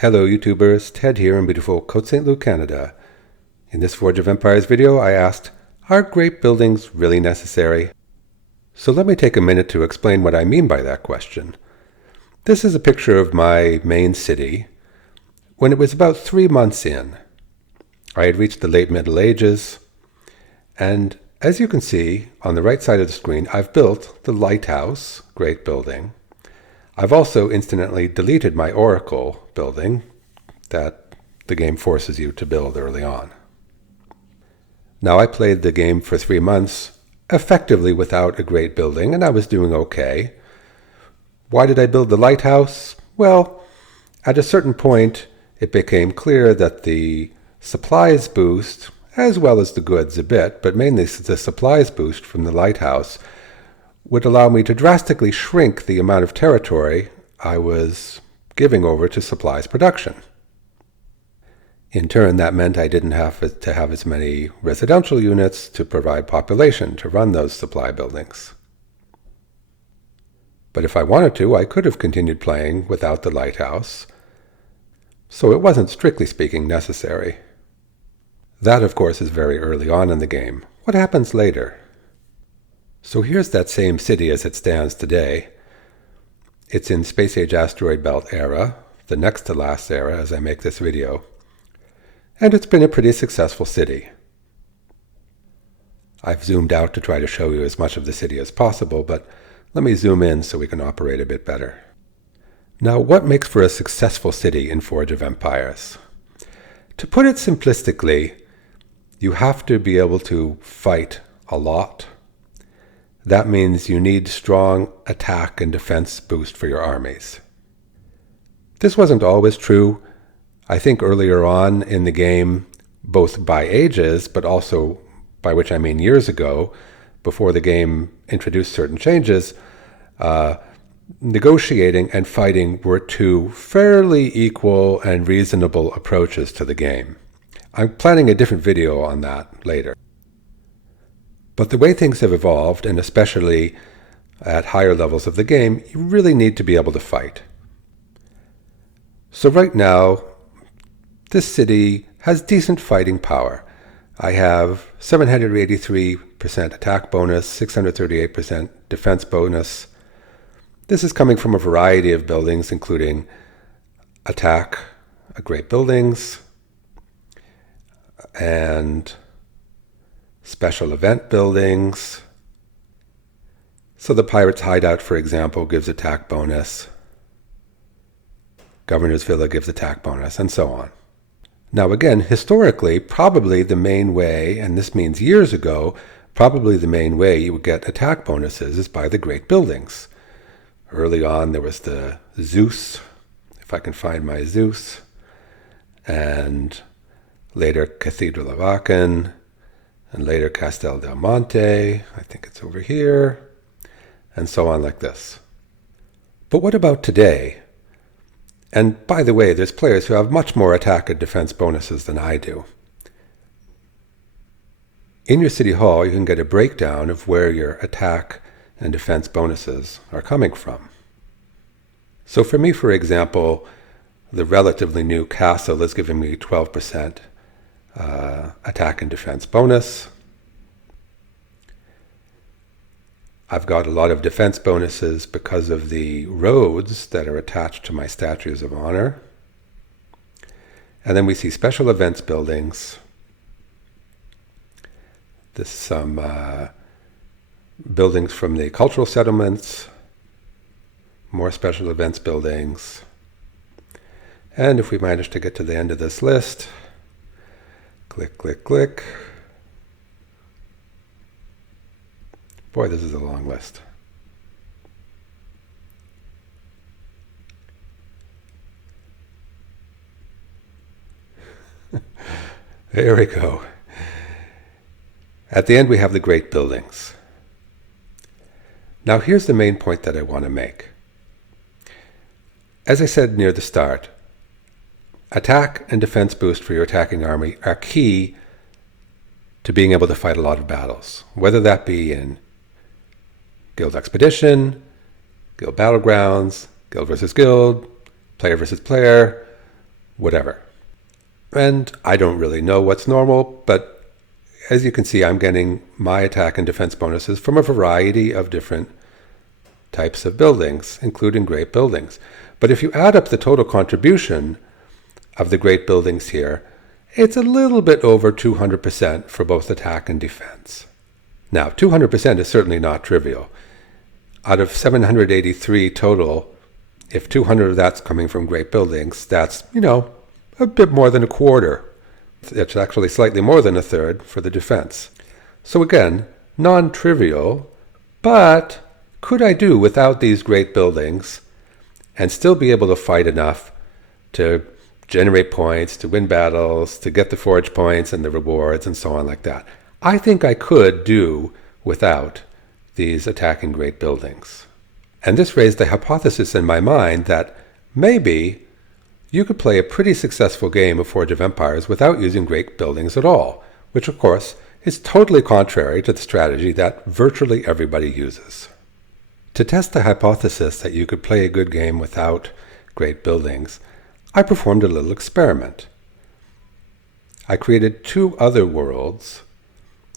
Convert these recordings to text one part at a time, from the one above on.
Hello YouTubers, Ted here in beautiful Côte St. Luc, Canada. In this Forge of Empires video I asked, are great buildings really necessary? So let me take a minute to explain what I mean by that question. This is a picture of my main city when it was about 3 months in. I had reached the late Middle Ages, and as you can see on the right side of the screen, I've built the lighthouse, great building. I've also instantly deleted my oracle building that the game forces you to build early on. Now I played the game for 3 months effectively without a great building, and I was doing okay. Why did I build the lighthouse? Well, at a certain point it became clear that the supplies boost, as well as the goods a bit, but mainly the supplies boost from the lighthouse, would allow me to drastically shrink the amount of territory I was giving over to supplies production. In turn, that meant I didn't have to have as many residential units to provide population to run those supply buildings. But if I wanted to, I could have continued playing without the lighthouse, so it wasn't strictly speaking necessary. That, of course, is very early on in the game. What happens later? So here's that same city as it stands today. It's in Space Age Asteroid Belt era, the next to last era as I make this video. And it's been a pretty successful city. I've zoomed out to try to show you as much of the city as possible, but let me zoom in so we can operate a bit better. Now, what makes for a successful city in Forge of Empires? To put it simplistically, you have to be able to fight a lot. That means you need strong attack and defense boost for your armies. This wasn't always true. I think earlier on in the game, both by ages, but also by which I mean years ago, before the game introduced certain changes, negotiating and fighting were two fairly equal and reasonable approaches to the game. I'm planning a different video on that later. But the way things have evolved, and especially at higher levels of the game, you really need to be able to fight. So right now, this city has decent fighting power. I have 783% attack bonus, 638% defense bonus. This is coming from a variety of buildings, including attack, great buildings, and special event buildings. So the Pirates' Hideout, for example, gives attack bonus. Governor's Villa gives attack bonus, and so on. Now again, historically, probably the main way, and this means years ago, probably the main way you would get attack bonuses is by the great buildings. Early on there was the Zeus, if I can find my Zeus, and later Cathedral of Aachen, and later Castel del Monte, I think it's over here, and so on like this. But what about today? And by the way, there's players who have much more attack and defense bonuses than I do. In your city hall, you can get a breakdown of where your attack and defense bonuses are coming from. So for me, for example, the relatively new castle is giving me 12% attack and defense bonus. I've got a lot of defense bonuses because of the roads that are attached to my statues of honor. And then we see special events buildings. This is some buildings from the cultural settlements, more special events buildings. And if we manage to get to the end of this list, click, click, click. Boy, this is a long list. There we go. At the end we have the great buildings. Now here's the main point that I want to make. As I said near the start, attack and defense boost for your attacking army are key to being able to fight a lot of battles, whether that be in Guild Expedition, Guild Battlegrounds, Guild versus Guild, Player versus Player, whatever. And I don't really know what's normal, but as you can see, I'm getting my attack and defense bonuses from a variety of different types of buildings, including great buildings. But if you add up the total contribution of the great buildings here, it's a little bit over 200% for both attack and defense. Now, 200% is certainly not trivial. Out of 783 total, if 200 of that's coming from great buildings, that's, a bit more than a quarter. It's actually slightly more than a third for the defense. So again, non-trivial, but could I do without these great buildings and still be able to fight enough to generate points, to win battles, to get the forge points and the rewards and so on like that? I think I could do without these attacking great buildings. And this raised the hypothesis in my mind that maybe you could play a pretty successful game of Forge of Empires without using great buildings at all, which of course is totally contrary to the strategy that virtually everybody uses. To test the hypothesis that you could play a good game without great buildings, I performed a little experiment. I created 2 other worlds,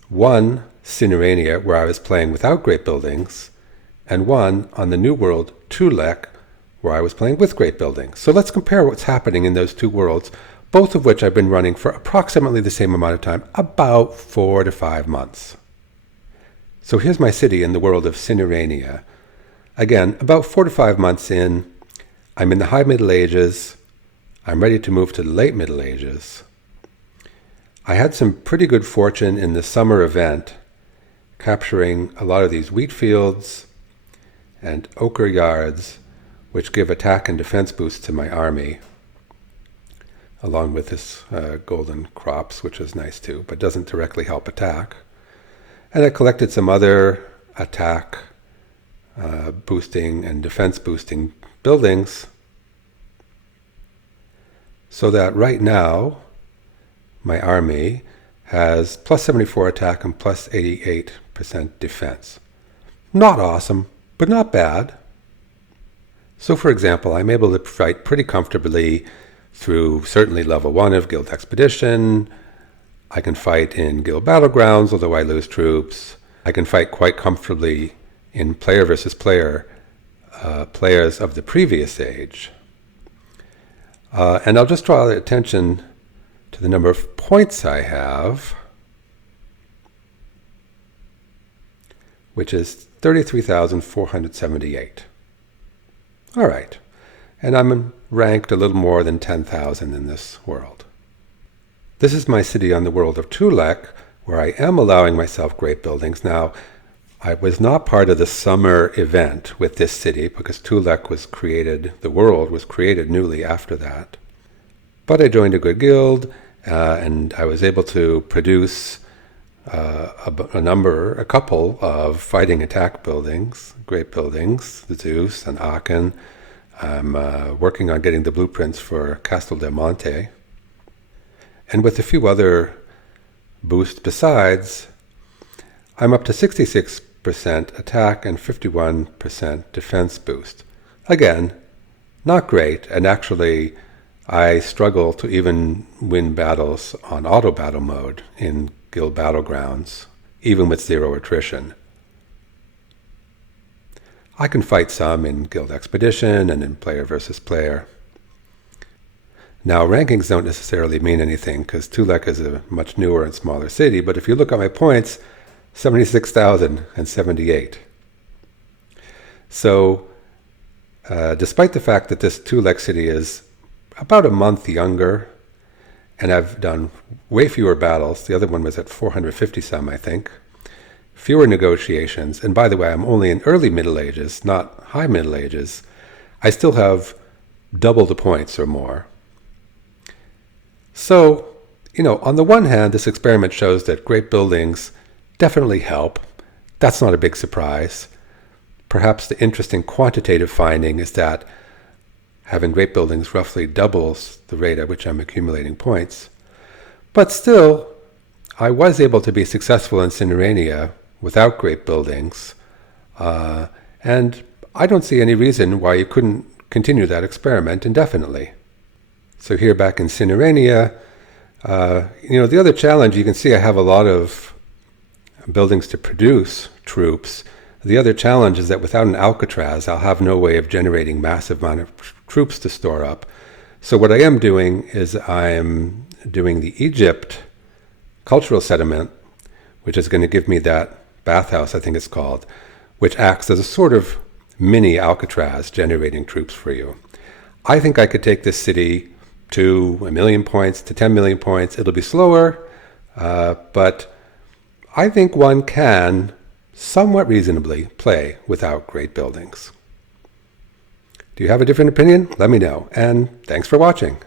one Sinerania, where I was playing without great buildings, and one on the new world Tuulech, where I was playing with great buildings. So let's compare what's happening in those 2 worlds, both of which I've been running for approximately the same amount of time, about 4 to 5 months. So here's my city in the world of Sinerania. Again, about 4 to 5 months in, I'm in the High Middle Ages. I'm ready to move to the Late Middle Ages. I had some pretty good fortune in the summer event, capturing a lot of these wheat fields and ochre yards, which give attack and defense boosts to my army, along with this golden crops, which is nice too, but doesn't directly help attack. And I collected some other attack boosting and defense boosting buildings, so that right now my army has plus 74 attack and plus 88% defense. Not awesome, but not bad. So for example, I'm able to fight pretty comfortably through certainly level 1 of Guild Expedition. I can fight in Guild Battlegrounds, although I lose troops. I can fight quite comfortably in player versus player, players of the previous age. And I'll just draw the attention to the number of points I have, which is 33,478. All right, and I'm ranked a little more than 10,000 in this world. This is my city on the world of Tuulech, where I am allowing myself great buildings. Now, I was not part of the summer event with this city because Tuulech was created, the world was created newly after that. But I joined a good guild, and I was able to produce a couple of fighting attack buildings, great buildings, the Zeus and Aachen. I'm working on getting the blueprints for Castel del Monte. And with a few other boosts besides, I'm up to 66% attack and 51% defense boost. Again, not great, and actually I struggle to even win battles on auto battle mode in Guild Battlegrounds, even with 0 attrition. I can fight some in Guild Expedition and in player versus player. Now, rankings don't necessarily mean anything because Tuulech is a much newer and smaller city, but if you look at my points, 76,078. So, despite the fact that this Tuulech city is about a month younger, and I've done way fewer battles, the other one was at 450 some, I think, fewer negotiations, and by the way, I'm only in early Middle Ages, not high Middle Ages, I still have double the points or more. So, on the one hand, this experiment shows that great buildings definitely help. That's not a big surprise. Perhaps the interesting quantitative finding is that having great buildings roughly doubles the rate at which I'm accumulating points. But still, I was able to be successful in Sinerania without great buildings, and I don't see any reason why you couldn't continue that experiment indefinitely. So here back in Sinerania, the other challenge, you can see I have a lot of buildings to produce troops. The other challenge is that without an Alcatraz, I'll have no way of generating massive amount of troops to store up. So what I am doing is I'm doing the Egypt cultural settlement, which is going to give me that bathhouse, I think it's called, which acts as a sort of mini Alcatraz generating troops for you. I think I could take this city to 1 million points, to 10 million points. It'll be slower, but I think one can somewhat reasonably play without great buildings. Do you have a different opinion? Let me know, and thanks for watching.